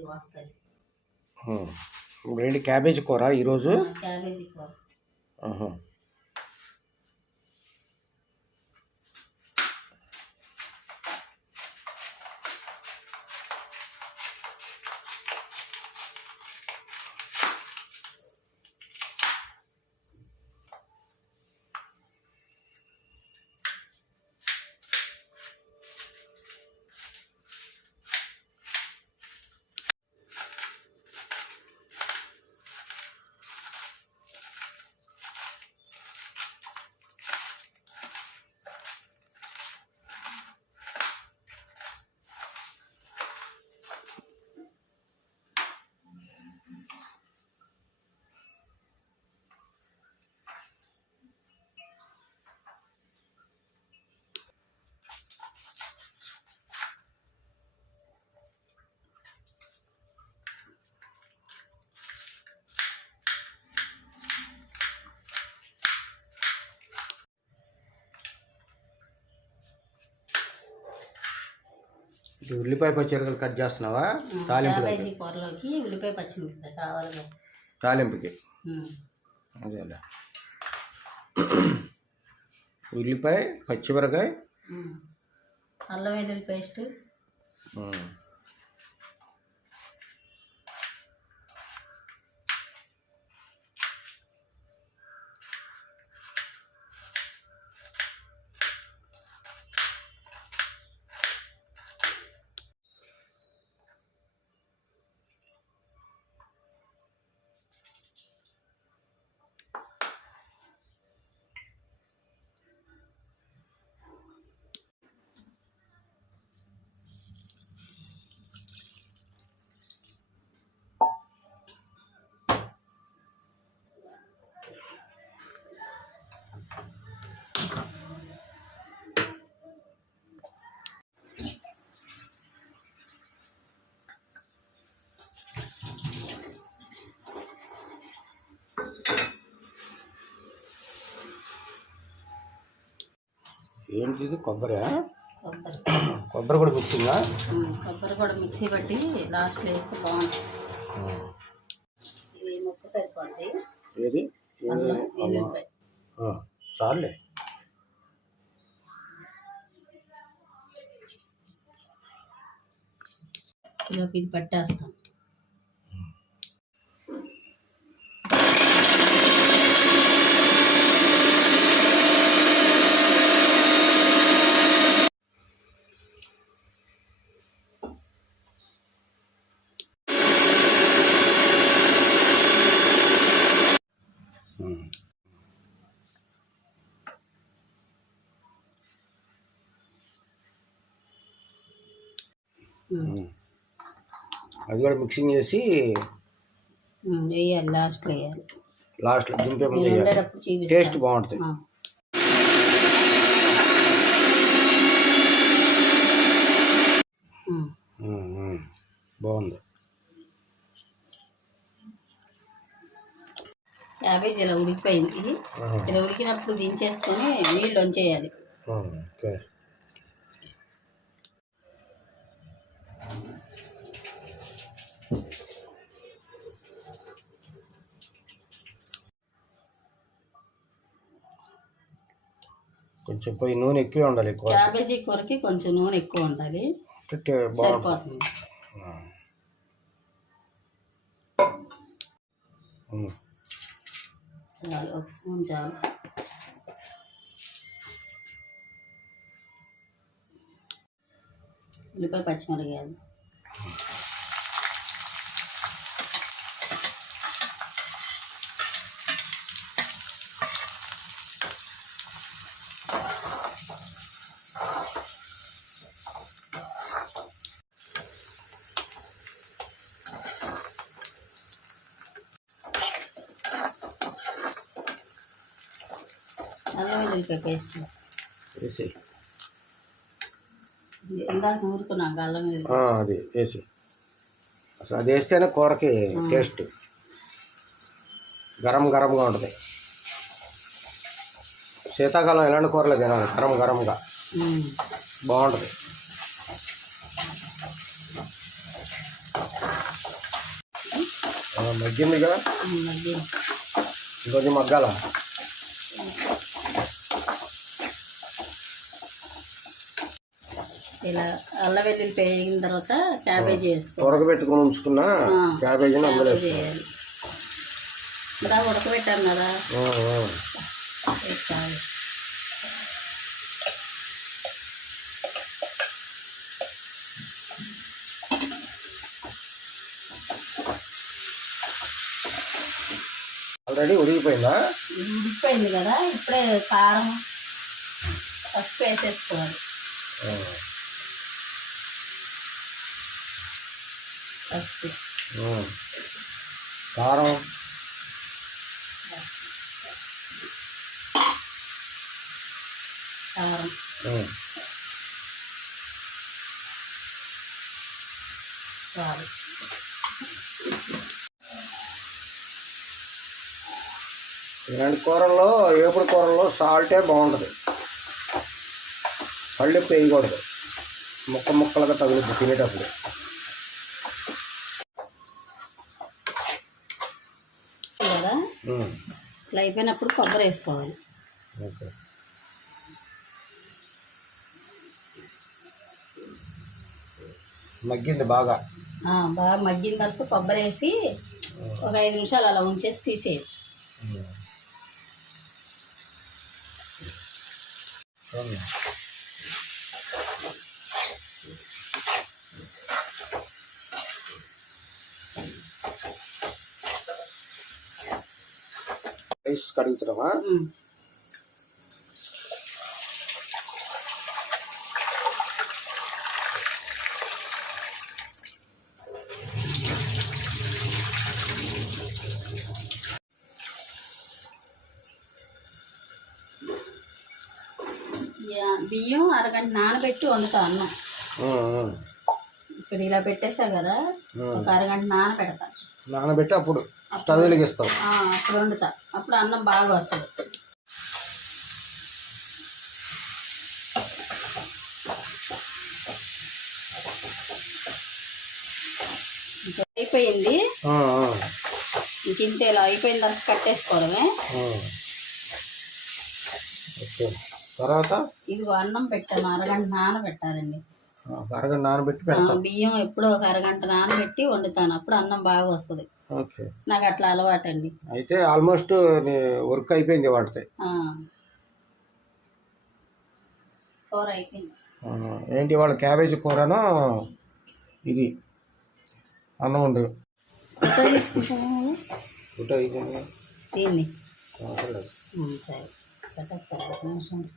వస్తుంది. ఉమ్. ఇప్పుడు ఏంటి క్యాబేజీ కూర ఈరోజు? క్యాబేజీ కూర. ఉల్లిపాయ పచ్చిమిరపకాయలు కట్ చేస్తున్నావా? తాలింపు కూరలోకి ఉల్లిపాయ పచ్చిమిరపకాయ కావాలి తాలింపుకి? ఉమ్. అదేలే. ఉల్లిపాయ పచ్చిమిరకాయ ఉమ్. అల్లం వెల్లుల్లి పేస్ట్. ఉమ్. ఏంటి ఇది కొబ్బరి? కొబ్బరి. కొబ్బరి కూడా మిక్సింగా. కొబ్బరి కూడా మిక్సీ పట్టి లాస్ట్లో వేస్తే బాగుంటుంది. ఇది ముక్క సరిపోద్ది. ఏది? కిలోకి ఇది పట్టేస్తాం ఉమ్. ఉమ్. అది కూడా మిక్సింగ్ చేసి. వేయాలి లాస్ట్లో వేయాలి. లాస్ట్లో దింపే ముందు టేస్ట్ బాగుంటుంది. బాగుంది. క్యాబేజీ ఇలా ఉడికిపోయింది. ఇలా ఉడికినప్పుడు దించేసుకొని నీళ్ళు వంచేయాలి ఓకే. కొంచెం పోయి నూనె ఎక్కువే ఉండాలి క్యాబేజీ కూరకి కొంచెం నూనె ఎక్కువ ఉండాలి. సరిపోతుంది. చాలు ఒక స్పూన్ చాలు. ఉల్లిపాయ పచ్చిమిరకాయలు అల్లం వెల్లుల్లిపాయ పేస్ట్ వేసి ఇందాక నూరుకున్నాం అల్లం వెల్లుల్లి ఆ, అది వేసి అసలు అది వేస్తేనే కూరకి టేస్ట్. గరం గరంగా ఉంటుంది. శీతాకాలం ఎలాంటి కూరలు తినాలి? గరం గరంగా. బాగుంటుంది. మగ్గిందిగా మగ్గి ఇంకొంచెం మగ్గాల? ఇలా అల్లం వెల్లుల్లి పేగిన తర్వాత క్యాబేజీ వేసుకో ఉడకబెట్టుకుని ఉంచుకున్న. క్యాబేజీని అందులో. వేయాలి ఇలా ఉడకబెట్టాం కదా. వేసుకోవాలి ఆల్రెడీ ఉడికిపోయిందా ఉడికిపోయింది కదా ఇప్పుడే కారం పసుపు వేసేసుకోవాలి పసుపు. కారం. కారం. చాలు। ఇలాంటి కూరల్లో ఏపుడు కూరల్లో సాల్టే బాగుంటుంది పళ్ళు వేయకూడదు ముక్క ముక్కలుగా తగులుద్ది తినేటప్పుడు కదా ఉమ్. ఇట్లా అయిపోయినప్పుడు కొబ్బరి వేసుకోవాలి. మగ్గింది బాగా? బాగా మగ్గిన తర్వాత కొబ్బరి వేసి ఒక ఐదు నిమిషాలు అలా ఉంచేసి తీసేయచ్చు. రైస్ కడుగుతున్నావా? బియ్యం అరగంట నానబెట్టి వండుతా అన్నం. ఇప్పుడు ఇలా పెట్టేసా కదా ఒక అరగంట నానబెడతా. నానబెట్టి అప్పుడు స్టవ్ వెలిగిస్తాం ఆ, అప్పుడు వండుతా. అప్పుడు అన్నం బాగా వస్తుంది. అయిపోయింది. ఇంతే ఇలా అయిపోయిన తర్వాత కట్టేసుకోవడమే. తర్వాత? ఇదిగో అన్నం పెట్టాను అరగంట నానబెట్టాలండి. అరగంట నానబెట్టి బియ్యం ఎప్పుడో ఒక అరగంట నానబెట్టి వండుతాను అప్పుడు అన్నం బాగా వస్తుంది. నాకు అట్లా అలవాటండి. అయితే ఆల్మోస్ట్ వర్క్ అయిపోయింది వాటితే. కూర అయిపోయింది. ఏంటి వాళ్ళ క్యాబేజీ కూరను? ఇది. అన్నం ఉంది. ఫోటో అయిపోయింది దీన్ని సరే.